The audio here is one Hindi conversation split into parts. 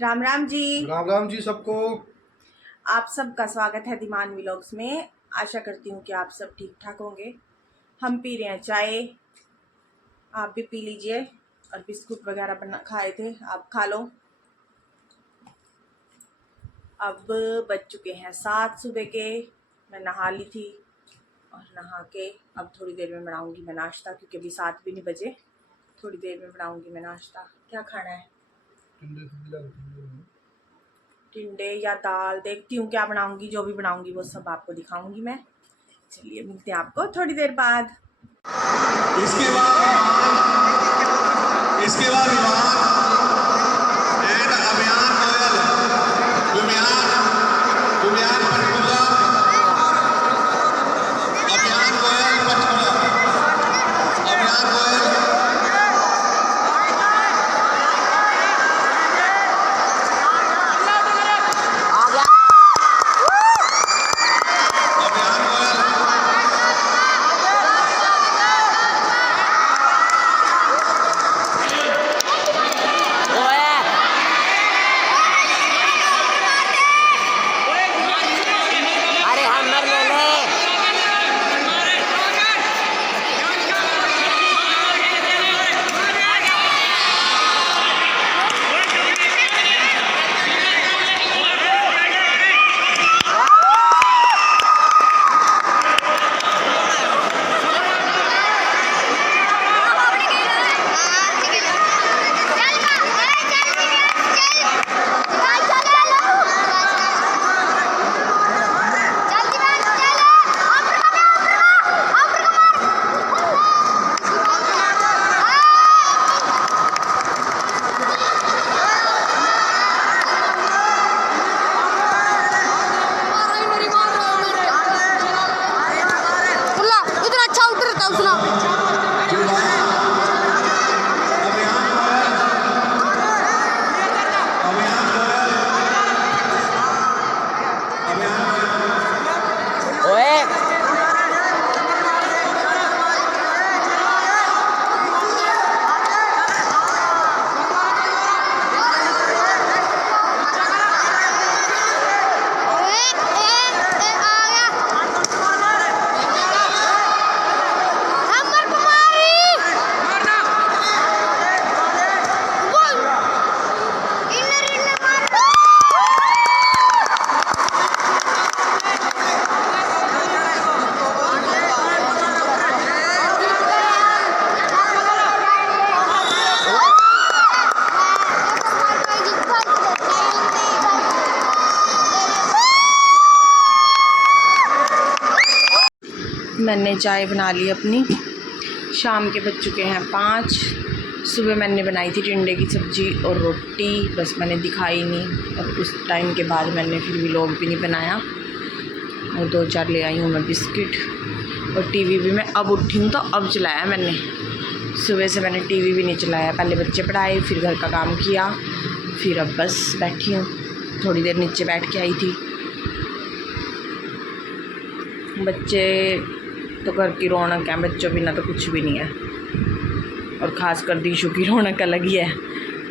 राम राम जी। राम राम जी सबको। आप सबका स्वागत है धीमान व्लॉग्स में। आशा करती हूँ कि आप सब ठीक ठाक होंगे। हम पी रहे हैं चाय, आप भी पी लीजिए। और बिस्कुट वगैरह बना खाए थे, आप खा लो। अब बज चुके हैं 7 सुबह के। मैं नहा ली थी और नहा के अब थोड़ी देर में बनाऊंगी मैं नाश्ता, क्योंकि अभी 7 भी नहीं बजे। थोड़ी देर में बनाऊंगी मैं नाश्ता। क्या खाना है? टिंडे या दाल, देखती हूँ क्या बनाऊंगी। जो भी बनाऊंगी वो सब आपको दिखाऊंगी मैं। चलिए मिलते हैं आपको थोड़ी देर बाद। इसके बाद एंड अभियान गोयल दुमियान पंचकुला, अभियान गोयल पंचकुला, अभियान गोयल मैंने चाय बना ली अपनी। शाम के बज चुके हैं 5। सुबह मैंने बनाई थी टिंडे की सब्ज़ी और रोटी, बस मैंने दिखाई नहीं। और उस टाइम के बाद मैंने फिर व्लॉग भी नहीं बनाया। और 2-4 ले आई हूँ मैं बिस्किट। और टीवी भी मैं अब उठी हूँ तो अब चलाया मैंने। सुबह से मैंने टीवी भी नहीं चलाया। पहले बच्चे पढ़ाए, फिर घर का काम किया, फिर अब बस बैठी हूँ। थोड़ी देर नीचे बैठ के आई थी। बच्चे तो घर की रौनक है, बच्चों बिना तो कुछ भी नहीं है। और ख़ासकर दीशु की रौनक अलग ही है।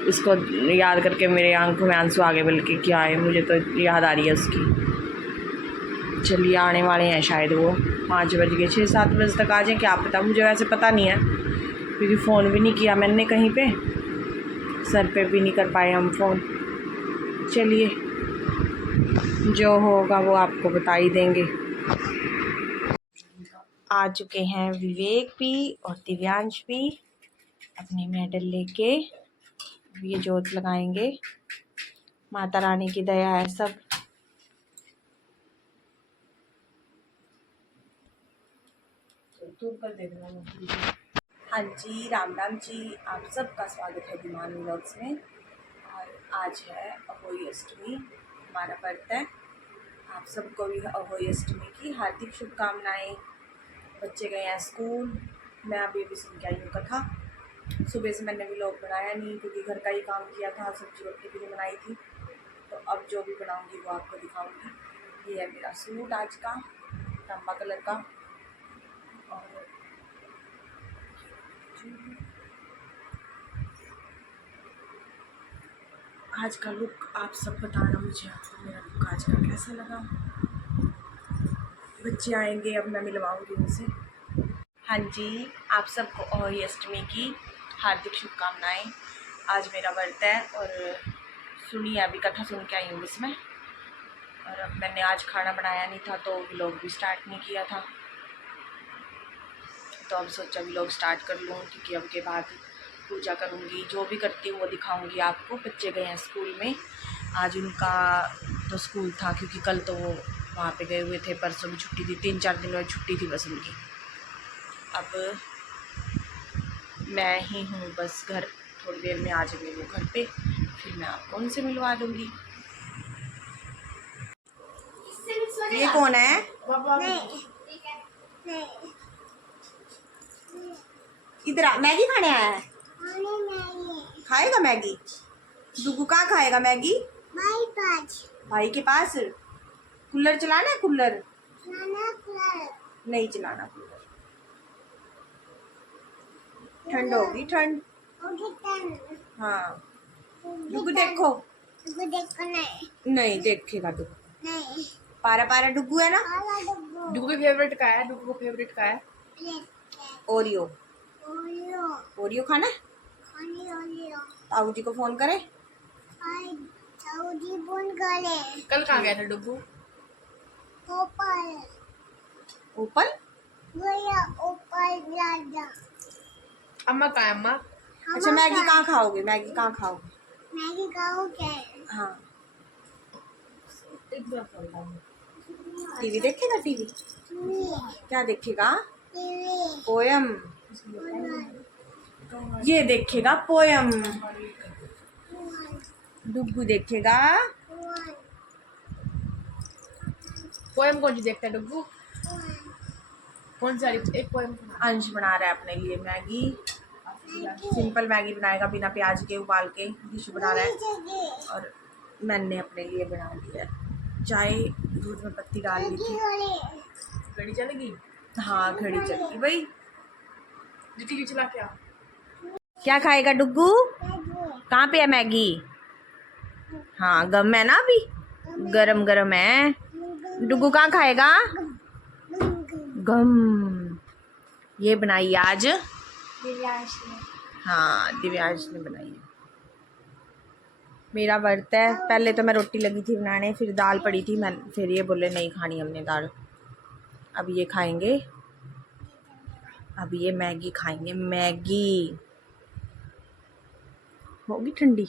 उसको याद करके मेरे आंखों में आंसू आ गए, बल्कि क्या है, मुझे तो याद आ रही है उसकी। चलिए आने वाले हैं शायद वो 5 बज गए, 6-7 बजे तक आ जाए, क्या पता। मुझे वैसे पता नहीं है, क्योंकि फ़ोन भी नहीं किया मैंने कहीं पे। सर पे भी नहीं कर पाए हम फ़ोन। चलिए जो होगा वो आपको बता ही देंगे। आ चुके हैं विवेक भी और दिव्यांश भी अपनी मेडल लेके। ये जोत लगाएंगे। माता रानी की दया है सब। हाँ जी, राम राम जी। आप सबका स्वागत है धीमान व्लॉग्स में। और आज है अहोई अष्टमी, हमारा व्रत है। आप सबको भी अहोई अष्टमी की हार्दिक शुभकामनाएं। बच्चे गए हैं स्कूल, मैं अभी सुन के आई हूँ कथा। सुबह से मैंने व्लॉग बनाया नहीं, क्योंकि घर का ही काम किया था। सब्जी रोटी भी नहीं बनाई थी। तो अब जो भी बनाऊंगी वो आपको दिखाऊंगी। ये है मेरा सूट आज का, तांबा कलर का। और आज का लुक आप सब बताना मुझे, आपको मेरा लुक आज का कैसा लगा। बच्चे आएंगे, अब मैं मिलवाऊंगी उनसे। हाँ जी, आप सबको होली अष्टमी की हार्दिक शुभकामनाएं। आज मेरा व्रत है और सुनिए, अभी कथा सुन के आई हूँ इसमें। और अब मैंने आज खाना बनाया नहीं था तो व्लॉग भी स्टार्ट नहीं किया था, तो अब सोचा व्लॉग स्टार्ट कर लूँ, क्योंकि अब के बाद पूजा करूँगी, जो भी करती हूँ वो दिखाऊँगी आपको। बच्चे गए हैं स्कूल में, आज उनका तो स्कूल था, क्योंकि कल तो वो वहाँ पे गए हुए थे, परसों भी छुट्टी थी, 3-4 दिन में छुट्टी थी बस उनकी। अब मैं ही हूँ बस घर, थोड़ी देर में आ जाएंगे वो घर पे, फिर मैं आपको उनसे मिलवा दूँगी। ये कौन है? इधर आ, मैगी खाने आया है? खाएगा मैगी? डुगू कहाँ खाएगा मैगी? भाई के पास। कूलर चलाना है? कूलर नहीं चलाना, कूलर ठंड होगी, ठंड। हाँ डुगू देखो। नहीं देखेगा डुगू। पारा पारा डुगू है ना। डुगू की फेवरेट का है? डुगू को फेवरेट का है ओरियो। ओरियो खाना है? ताऊ जी को फोन करे। कल कहाँ गया था डुगू? ऊपर। अम्मा कहाँ है? अम्मा अच्छा, मैगी कहाँ खाओगे? मैगी कहाँ खाओगे? हाँ टीवी देखेगा? टीवी क्या देखेगा? पोयम। ये देखेगा पोयम। डुगू देखेगा पोयम। कौन सी देखता है डुगू? कौन सा? एक पोयम। अंश बना रहा है अपने लिए मैगी, सिंपल मैगी बनाएगा बिना प्याज के, उबाल के डिश बना रहा है। और मैंने अपने लिए बना लिया चाय, दूध में पत्ती डाल दी थी। घड़ी चलेगी? हाँ घड़ी चलेगी भाई। टीवी चला क्या खाएगा डुगू? कहाँ पे है मैगी? हाँ गम है ना, अभी गरम गरम है। डुगू कहाँ खाएगा? गम। ये बनाई आज दिव्यांश ने। हाँ दिव्यांश ने बनाई है। मेरा व्रत है, पहले तो मैं रोटी लगी थी बनाने, फिर दाल पड़ी थी, मैं फिर ये बोले नहीं खानी हमने दाल, अब ये खाएंगे, अब ये मैगी खाएंगे। मैगी होगी ठंडी,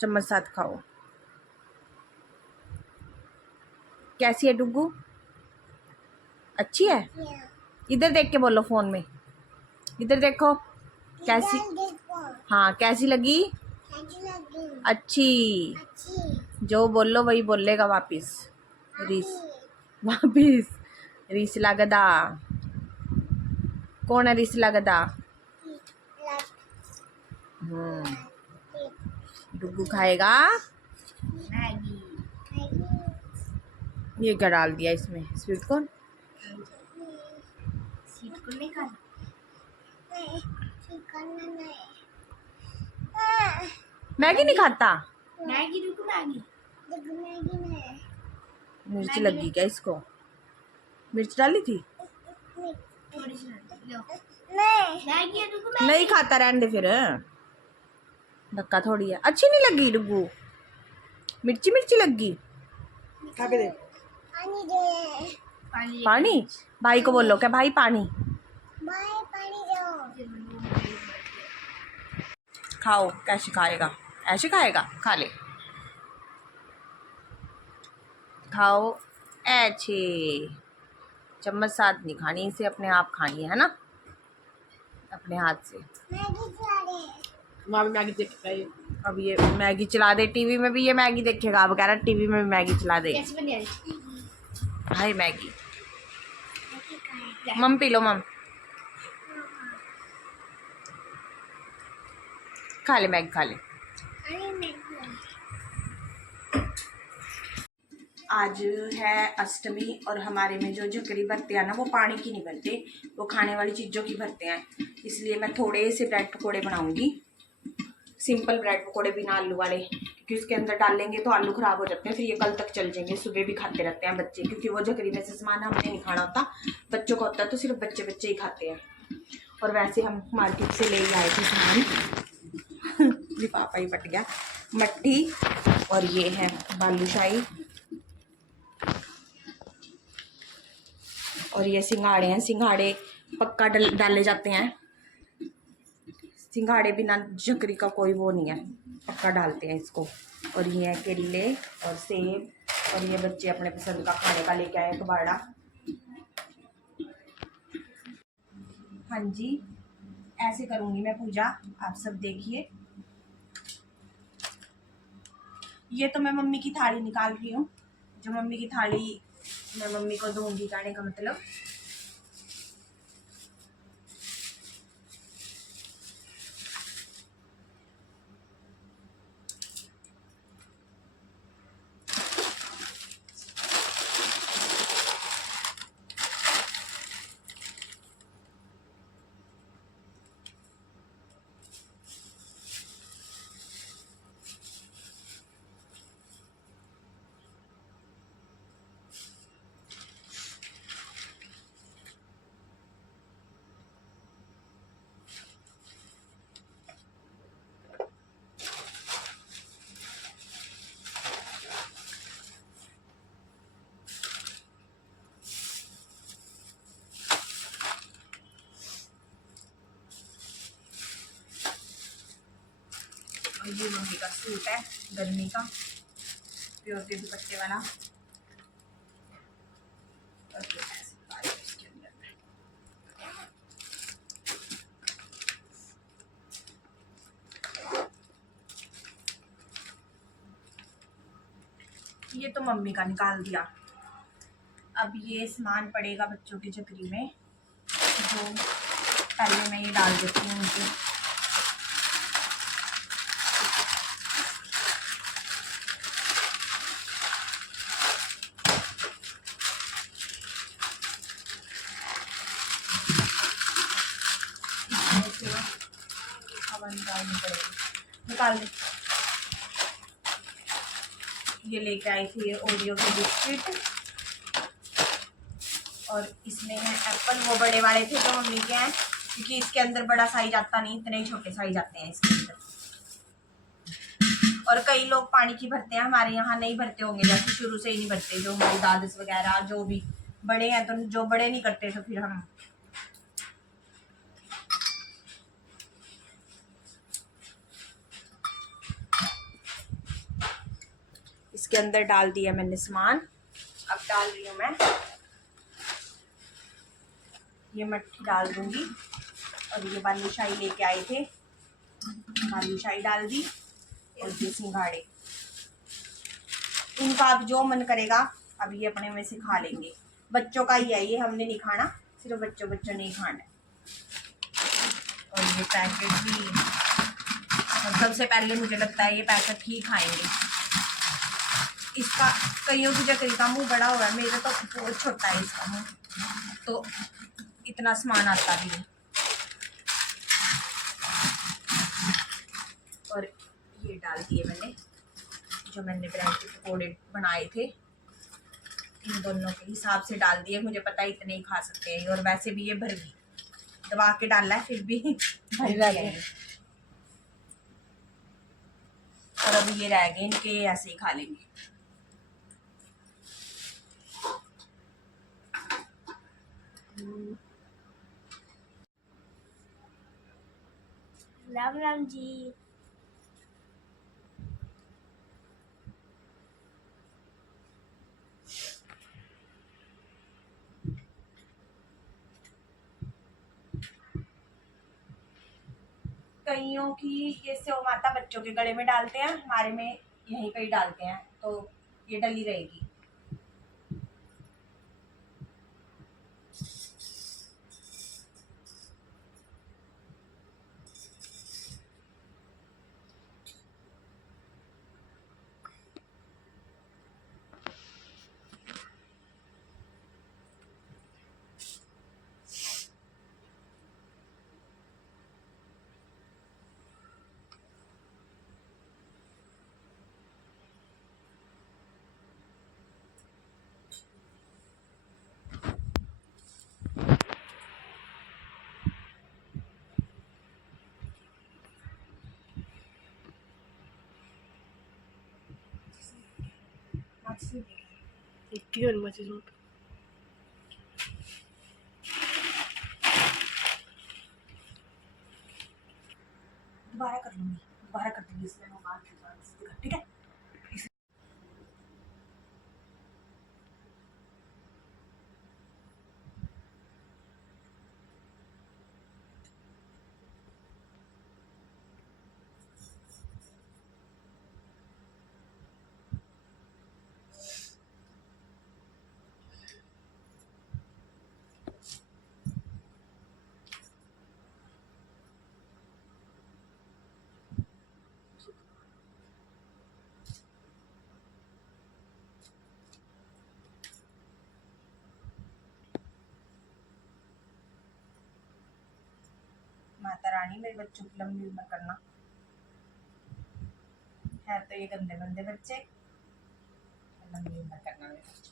चम्मच साथ खाओ। कैसी है डुगू? अच्छी है? इधर देख के बोलो, फोन में इधर देखो। कैसी? हाँ कैसी लगी? अच्छी। जो बोलो वही बोलेगा वापिस। वापिस रिसला गदा। कौन है रिसला गदा? डुगू खाएगा मैगी। ये क्या डाल दिया इसमें? Sweet corn. नहीं खाना मैगी नहीं खाता? मैगी डुगू मैगी। मिर्च लगी क्या इसको? मिर्च डाली थी? नहीं खाता, रहने दे फिर, धक्का थोड़ी है। अच्छी नहीं लगी डुगू? मिर्ची मिर्ची लगी। खा के दे। पानी। भाई को बोलो क्या, भाई पानी खाओ। कैसे खाएगा? ऐसे खाएगा? खा ले, खाओ ऐसे। चम्मच साथ नहीं खानी इसे, अपने आप खानी है ना, अपने हाथ से। मैगी देखेगा। अब ये मैगी चला दे, टीवी में भी ये मैगी देखेगा। अब कह रहा टीवी में भी मैगी चला दे। हाय मैगी। मम पी लो, मम खा ले, मैगी खा ले। आज है अष्टमी और हमारे में जो झकरी भरते हैं ना, वो पानी की नहीं भरते, वो खाने वाली चीज़ों की भरते हैं। इसलिए मैं थोड़े से ब्रेड पकौड़े बनाऊंगी। सिंपल ब्रेड पकोड़े बिना आलू वाले, क्योंकि उसके अंदर डालेंगे तो आलू खराब हो जाते हैं, फिर ये कल तक चल जाएंगे, सुबह भी खाते रहते हैं बच्चे, क्योंकि वो जकरी में से सामान हमने नहीं खाना होता, बच्चों का होता है, तो सिर्फ बच्चे बच्चे ही खाते हैं। और वैसे हम मार्केट से ले आए थे सामान लिफाफा ही फट गया, मट्ठी, और ये है बालूशाही, और ये सिंघाड़े हैं। सिंघाड़े पक्का डाले जाते हैं, सिंघाड़े बिना जकरी का कोई वो नहीं है, पक्का डालते हैं इसको। और ये है केले और सेब, और ये बच्चे अपने पसंद का खाने का लेके आए कबाड़ा। हाँ जी, ऐसे करूँगी मैं पूजा, आप सब देखिए। ये तो मैं मम्मी की थाली निकाल रही हूँ, जो मम्मी की थाली मैं मम्मी को दूंगी, जाने का मतलब। ये मम्मी का सूट है गर्मी का, प्योर के दुपट्टे वाला, और ये ऐसे पाए इसके अंदर। ये तो मम्मी का निकाल दिया। अब ये सामान पड़ेगा बच्चों की चक्री में, जो पहले मैं ये डाल देती हूँ उनके। निकाल दे। ये लेके आई थी ये ओरियो के बिस्किट, और इसमें है एप्पल, वो बड़े वाले थे जो मम्मी के हैं, क्योंकि इसके अंदर बड़ा साइज आता नहीं, इतने ही छोटे साइज आते हैं इसके अंदर। और कई लोग पानी की भरते हैं, हमारे यहाँ नहीं भरते होंगे, जैसे शुरू से ही नहीं भरते, जो हमारी दादस वगैरह जो भी बड़े हैं, तो जो बड़े नहीं करते तो फिर हम इसके अंदर डाल दिया मैंने सामान। अब डाल रही हूँ मैं ये मट्ठी डाल दूंगी, और ये बालूशाही लेके आए थे, बालूशाही डाल दी, और ये सिंघाड़े। इनका अब जो मन करेगा अब ये अपने में से खा लेंगे, बच्चों का ही है ये, हमने नहीं खाना, सिर्फ बच्चों नहीं खाना है। और ये पैकेट भी, और सबसे पहले मुझे लगता है ये पैकेट ही खाएंगे। इसका कईयों की जकरी का मुंह बड़ा हुआ है, मेरा तो बहुत छोटा है इसका मुंह, तो इतना सामान आता भी नहीं। और ये डाल दिए मैंने, जो मैंने ब्रेड के पकौड़े बनाए थे, इन दोनों के हिसाब से डाल दिए, मुझे पता है इतने ही खा सकते हैं, और वैसे भी ये भर गई, दबा के डाला है फिर भी भर गए। और अभी ये रह गए, इनके ऐसे ही खा लेंगे। राम राम जी। कईयों की ये सेव माता बच्चों के गले में डालते हैं, हमारे में यहीं कहीं डालते हैं, तो ये डली रहेगी। माचिस नहीं देगा। क्यों माचिस नोट दोबारा कर लूँगी, दोबारा कर दूँगी इसमें वो बात ठीक है। माता रानी मेरे बच्चों की लंबी उम्र करना। है तो ये गंदे गंदे बच्चे, लंबी उम्र करना मेरे बच्चों।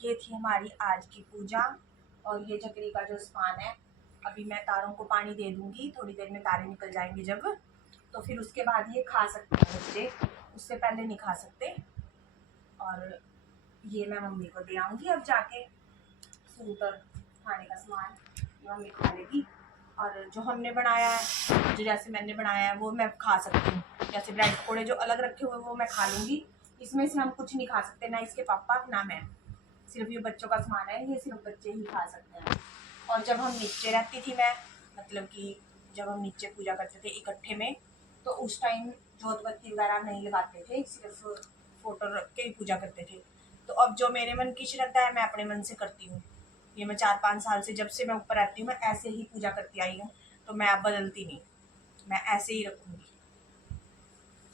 ये थी हमारी आज की पूजा और ये चक्री का जो स्नान है। अभी मैं तारों को पानी दे दूंगी, थोड़ी देर में तारे निकल जाएंगे जब, तो फिर उसके बाद ये खा सकते हैं बच्चे, उससे पहले नहीं खा सकते। और ये मैं मम्मी को दे आऊँगी अब जाके, सूट और खाने का सामान मम्मी खा लेगी। और जो हमने बनाया है, जो जैसे मैंने बनाया है वो मैं खा सकती हूँ। जैसे ब्रेड पकौड़े जो अलग रखे हुए वो मैं खा लूँगी, इसमें से हम कुछ नहीं खा सकते, ना इसके पापा ना मैं। सिर्फ ये बच्चों का सामान है, ये सिर्फ बच्चे ही खा सकते हैं। और जब हम नीचे रहती थी मैं, मतलब कि जब हम नीचे पूजा करते थे इकट्ठे में, तो उस टाइम जोत बत्ती वगैरह नहीं लगाते थे, सिर्फ फोटो रख के ही पूजा करते थे। तो अब जो मेरे मन की श्रद्धा है मैं अपने मन से करती हूँ। ये मैं 4-5 साल से, जब से मैं ऊपर रहती हूँ, मैं ऐसे ही पूजा करती आई हूँ, तो मैं अब बदलती नहीं, मैं ऐसे ही रखूँगी।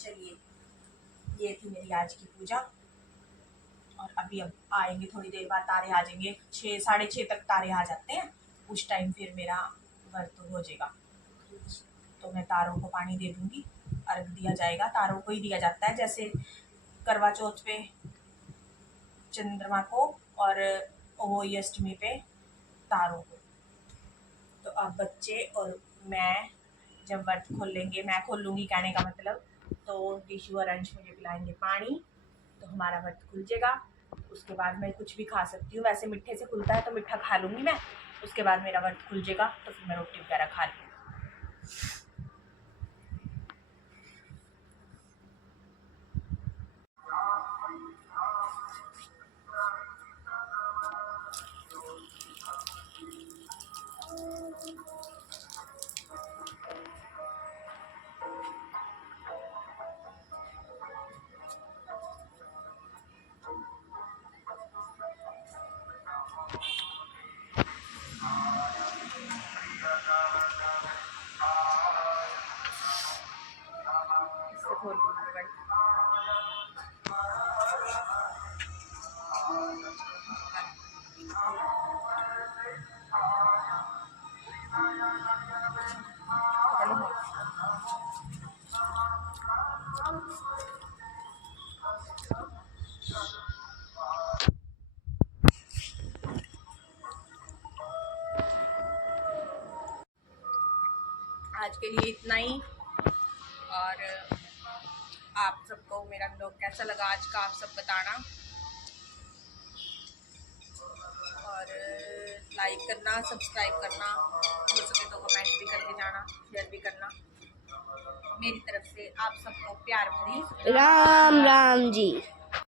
चलिए, ये थी मेरी आज की पूजा। और अभी अब आएंगे थोड़ी देर बाद तारे आ जाएंगे, 6-6:30 तक तारे आ जाते हैं, उस टाइम फिर मेरा व्रत हो जाएगा। तो मैं तारों को पानी दे दूँगी, अर्घ दिया जाएगा, तारों को ही दिया जाता है, जैसे करवा चौथ पे चंद्रमा को और होली अष्टमी पे तारों को। तो अब बच्चे और मैं जब व्रत खोलेंगे, मैं खोलूँगी कहने का मतलब, तो दिशु और अंश मुझे पिलाएंगे पानी, तो हमारा व्रत खुल जाएगा। उसके बाद मैं कुछ भी खा सकती हूँ, वैसे मीठे से खुलता है तो मीठा खा लूँगी मैं, उसके बाद मेरा व्रत खुल जाएगा, तो फिर मैं रोटी वगैरह खा लूँगी। खोल दूँगी आज के लिए इतना ही। और आप सबको मेरा ब्लॉग कैसा लगा आज का, आप सब बताना, और लाइक करना, सब्सक्राइब करना, हो सके तो कमेंट भी करके जाना, शेयर भी करना। मेरी तरफ से आप सबको प्यार भरी राम राम जी।